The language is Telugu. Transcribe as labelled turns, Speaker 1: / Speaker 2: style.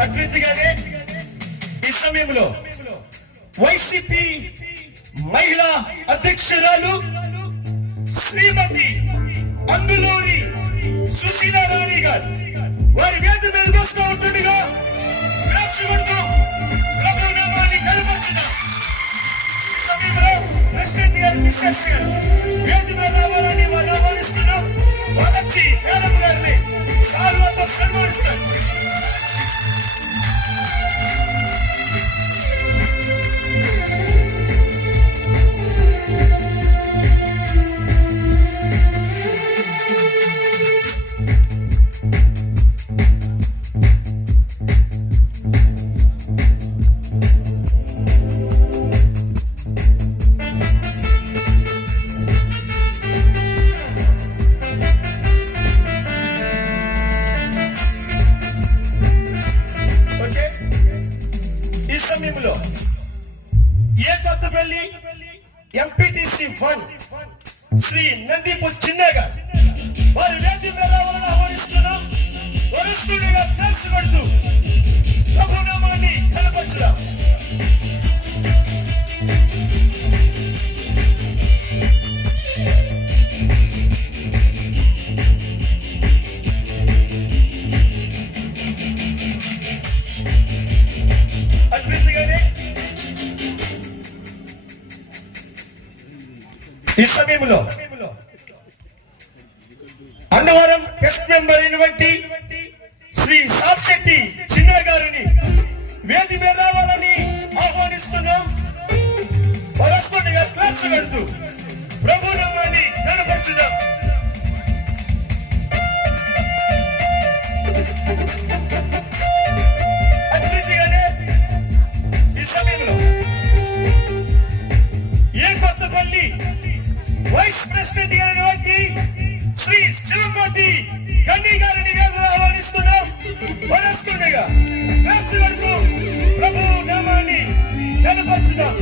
Speaker 1: తద్విద్దుగానే ఈ సమయంలో వైసీపీ మహిళా అధ్యక్షురాలు శ్రీమతి అంగులూరి సుశీలా గారు. వారి వేద మీదకి వస్తూ ఉంటుండగా ప్రెసిడెంట్ గారు మిస్టర్ వేద మీద రావాలని వాళ్ళు ఆహ్వానిస్తున్నారు వారు ఈ సమయంలో ఏ కొత్తపల్లి ఎంపీటీసీ ఫండ్ శ్రీ నందీపు చిన్నగా వారి ఈ సమయంలో అన్నవరం గెస్ట్ మెంబర్ అయినటువంటి శ్రీ సాక్షి చిన్న గారిని వేది మీద రావాలని ఆహ్వానిస్తున్నాం. వరస్తుండగా క్లాస్ కడుతూ శివకోటి గండి గారిని వేదన ఆహ్వానిస్తున్నాం. వరస్తుండగా క్లాస్ ప్రభు నామాన్ని కనపరచుదాం